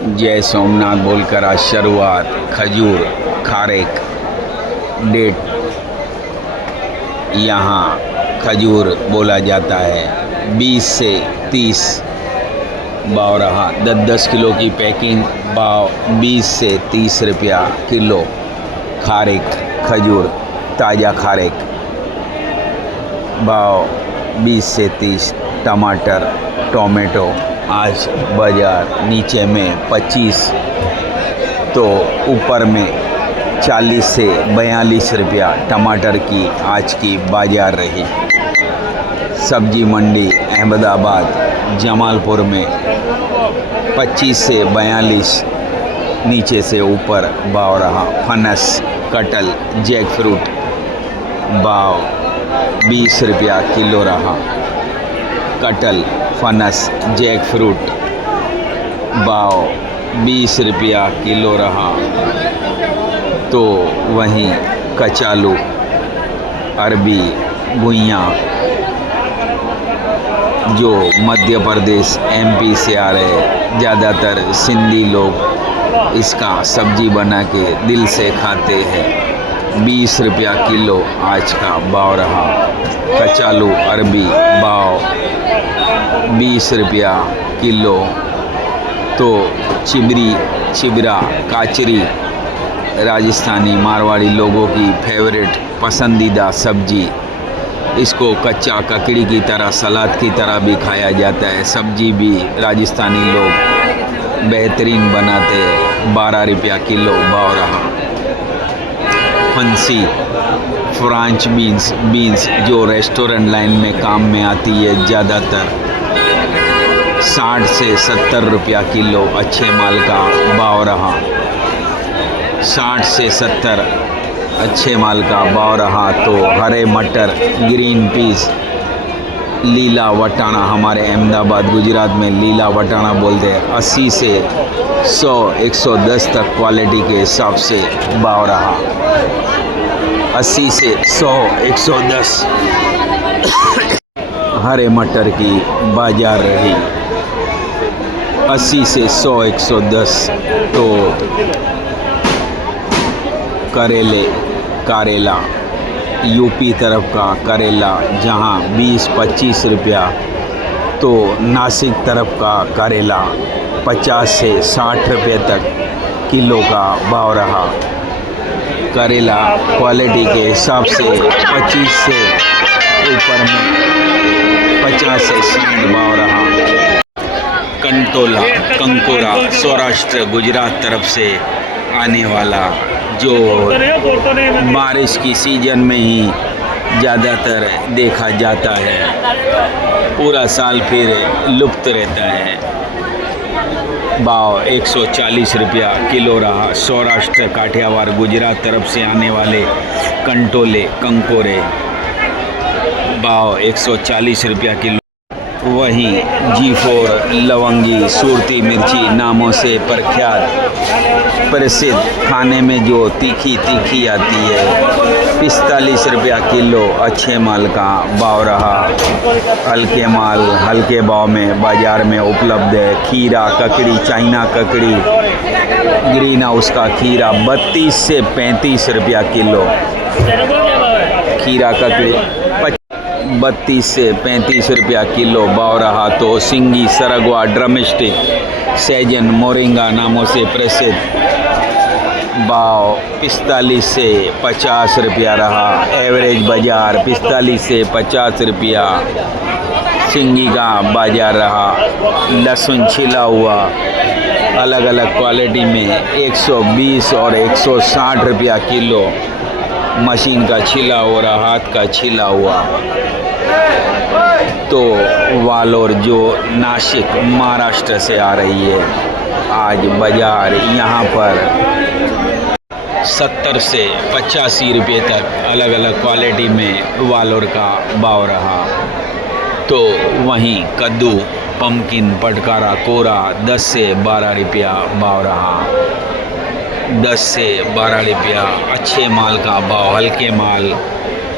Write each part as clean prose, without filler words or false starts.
जय सोमनाथ बोलकर आज शुरुआत। खजूर, खारेक, डेट, यहाँ खजूर बोला जाता है। 20 से 30 भाव रहा। 10-10 किलो की पैकिंग, भाव 20 से 30 रुपया किलो। खारेक खजूर, ताज़ा खारेक, भाव 20 से 30। टमाटर, टोमेटो आज बाज़ार नीचे में 25 तो ऊपर में 40 से 42 रुपया टमाटर की आज की बाज़ार रही। सब्जी मंडी अहमदाबाद जमालपुर में 25 से 42 नीचे से ऊपर भाव रहा। फनस, कटल, जैक फ्रूट भाव 20 रुपया किलो रहा। कटल, फनस, जैक फ्रूट भाव 20 रुपया किलो रहा। तो वहीं कचालू, अरबी, घुइयाँ जो मध्य प्रदेश MP से आ रहे, ज़्यादातर सिंधी लोग इसका सब्जी बना के दिल से खाते हैं। 20 रुपया किलो आज का भाव रहा। कचालू, अरबी भाव 20 रुपया किलो। तो चिबरी, चिबरा, काचरी राजस्थानी मारवाड़ी लोगों की फेवरेट पसंदीदा सब्जी। इसको कच्चा ककड़ी की तरह, सलाद की तरह भी खाया जाता है। सब्जी भी राजस्थानी लोग बेहतरीन बनाते हैं। 12 रुपया किलो भाव रहा। फंसी, फ्रांच बीन्स जो रेस्टोरेंट लाइन में काम में आती है, ज़्यादातर 60 से 70 रुपया किलो अच्छे माल का भाव रहा। 60 से 70 अच्छे माल का भाव रहा। तो हरे मटर, ग्रीन पीस, लीला वटाना, हमारे अहमदाबाद गुजरात में लीला वटाना बोलते हैं, 80 से 100-110 तक क्वालिटी के हिसाब से भाव रहा। 80 से 100-110 हरे मटर की बाजार रही। 80 से 100-110 तो करेला यूपी तरफ का करेला जहां 20-25 रुपया, तो नासिक तरफ का करेला 50 से 60 रुपये तक किलो का भाव रहा। करेला क्वालिटी के हिसाब से 25 से ऊपर में 50 से 60 भाव रहा। कंटोला, कंकोरा सौराष्ट्र गुजरात तरफ से आने वाला, जो बारिश की सीजन में ही ज़्यादातर देखा जाता है, पूरा साल फिर लुप्त रहता है। भाव 140 रुपया किलो रहा। सौराष्ट्र काठियावाड़ गुजरात तरफ से आने वाले कंटोले, कंकोरे भाव 140 रुपया किलो। वहीं G4 लवंगी, सूरती मिर्ची नामों से प्रख्यात प्रसिद्ध खाने में जो तीखी आती है, 45 रुपया किलो अच्छे माल का भाव रहा। हल्के माल हल्के भाव में बाज़ार में उपलब्ध है। खीरा, ककड़ी, चाइना ककड़ी, ग्रीन हाउस का खीरा 32 से 35 रुपया किलो। खीरा ककड़ी 32 से 35 रुपया किलो भाव रहा। तो सिंगी, सरगवा, ड्रमस्टिक, सैजन, मोरिंगा नामों से प्रसिद्ध भाव 45 से 50 रुपया रहा। एवरेज बाज़ार 45 से 50 रुपया सिंगी का बाज़ार रहा। लहसुन छिला हुआ अलग अलग क्वालिटी में 120 और 160 रुपया किलो। मशीन का छिला हुआ, हाथ का छिला हुआ। तो वालोर जो नासिक महाराष्ट्र से आ रही है, आज बाज़ार यहाँ पर 70 से 85 रुपये तक अलग अलग क्वालिटी में वालोर का भाव रहा। तो वहीं कद्दू, पम्पकिन, पटकारा, कोरा 10 से 12 रुपया भाव रहा। 10 से 12 रुपया अच्छे माल का भाव। हल्के माल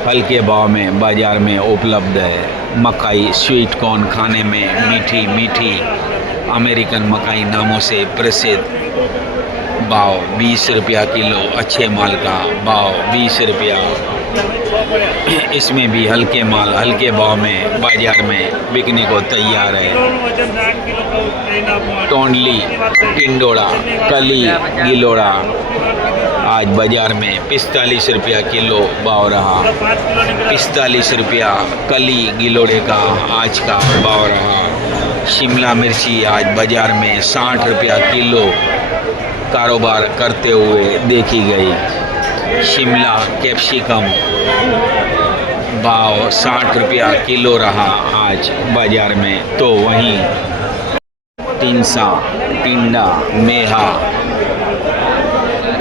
हल्के भाव में बाज़ार में उपलब्ध है। मकई, स्वीट कॉर्न खाने में मीठी अमेरिकन मकाई नामों से प्रसिद्ध। भाव 20 रुपया किलो। अच्छे माल का भाव 20 रुपया। इसमें भी हल्के माल हल्के भाव में बाजार में बिकने को तैयार है। टोंडली, टिंडोड़ा, कली, गिलोड़ा आज बाजार में 45 रुपया किलो भाव रहा। 45 रुपया कली गिलोड़े का आज का भाव रहा। शिमला मिर्ची आज बाजार में 60 रुपया किलो कारोबार करते हुए देखी गई। शिमला कैप्सिकम भाव 60 रुपया किलो रहा आज बाजार में। तो वहीं टिंसा, टिंडा, मेहा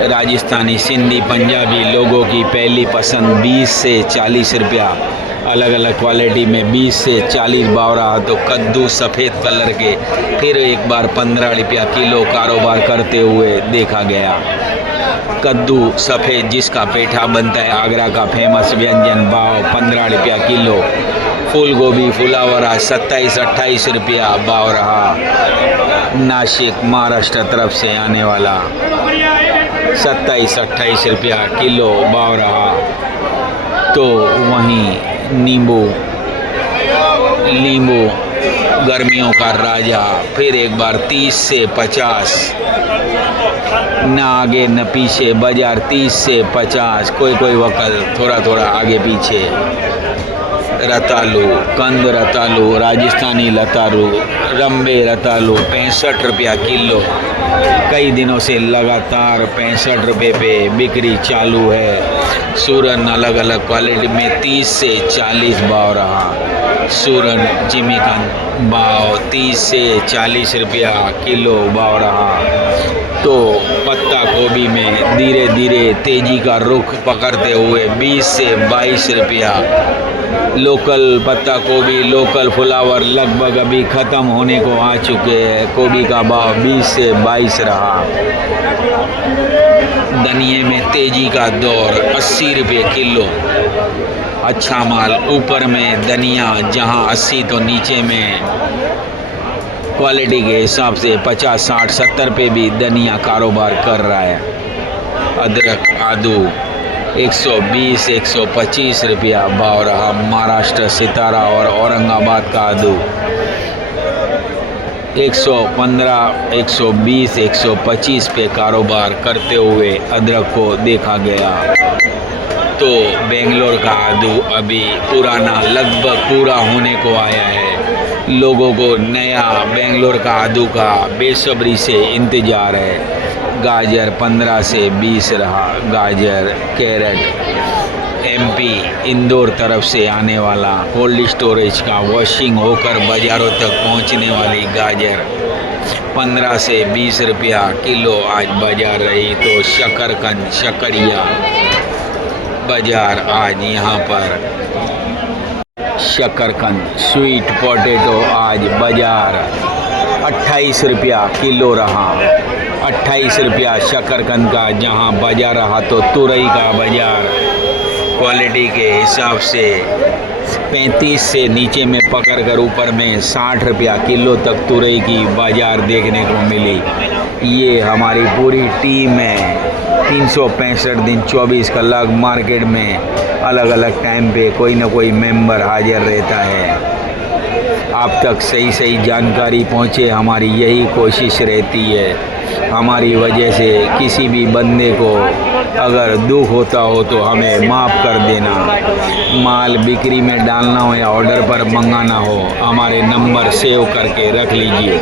राजस्थानी, सिंधी, पंजाबी लोगों की पहली पसंद 20 से 40 रुपया, अलग अलग क्वालिटी में 20 से 40 भाव रहा। तो कद्दू सफ़ेद कलर के फिर एक बार 15 रुपया किलो कारोबार करते हुए देखा गया। कद्दू सफ़ेद जिसका पेठा बनता है, आगरा का फेमस व्यंजन, भाव 15 रुपया किलो। फूल गोभी, फुलावरा 27-28 रुपया भाव रहा। नासिक महाराष्ट्र तरफ से आने वाला 27-28 रुपया किलो भाव रहा। तो वहीं नींबू गर्मियों का राजा फिर एक बार 30 से 50, न आगे न पीछे, बाजार 30 से 50, कोई वक्त थोड़ा थोड़ा आगे पीछे। रतालू, कंद रतालू, राजस्थानी लतारू, रंबे रतालू 65 रुपया किलो। कई दिनों से लगातार 65 रुपये पे बिक्री चालू है। सूरन अलग अलग क्वालिटी में 30 से 40 भाव रहा। सूरन जिमीकंद भाव 30 से 40 रुपया किलो भाव रहा। तो पत्ता गोभी में धीरे धीरे तेजी का रुख पकड़ते हुए 20 से 22 रुपया। लोकल पत्ता गोभी, लोकल फ्लावर लगभग अभी ख़त्म होने को आ चुके हैं। गोभी का भाव 20 से 22 रहा। धनिये में तेजी का दौर 80 रुपये किलो। अच्छा माल ऊपर में धनिया जहां 80 तो नीचे में क्वालिटी के हिसाब से 50, 60, 70 पे भी धनिया कारोबार कर रहा है। अदरक, आदू 120, 125 रुपया भाव रहा। महाराष्ट्र, सितारा और औरंगाबाद का आदू 115, 120, 125 पे कारोबार करते हुए अदरक को देखा गया। तो बेंगलोर का आदू अभी पुराना लगभग पूरा होने को आया है। लोगों को नया बेंगलोर का आदू का बेसब्री से इंतज़ार है। गाजर 15 से 20 रहा। गाजर कैरेट एमपी इंदौर तरफ से आने वाला कोल्ड स्टोरेज का वॉशिंग होकर बाज़ारों तक पहुंचने वाली गाजर 15 से 20 रुपया किलो आज बाजार रही। तो शकरकंद, शकरिया बाजार आज यहाँ पर शकरकंद स्वीट पोटैटो आज बाजार 28 रुपया किलो रहा। 28 रुपया शकरकंद का जहां बाजार रहा। तो तुरई का बाजार क्वालिटी के हिसाब से 35 से नीचे में पकड़कर ऊपर में 60 रुपया किलो तक तुरई की बाजार देखने को मिली। ये हमारी पूरी टीम है। 365 दिन 24 कलाक मार्केट में अलग अलग टाइम पे कोई ना कोई मेंबर हाजिर रहता है। आप तक सही जानकारी पहुँचे, हमारी यही कोशिश रहती है। हमारी वजह से किसी भी बंदे को अगर दुख होता हो तो हमें माफ़ कर देना। माल बिक्री में डालना हो या ऑर्डर पर मंगाना हो, हमारे नंबर सेव करके रख लीजिए।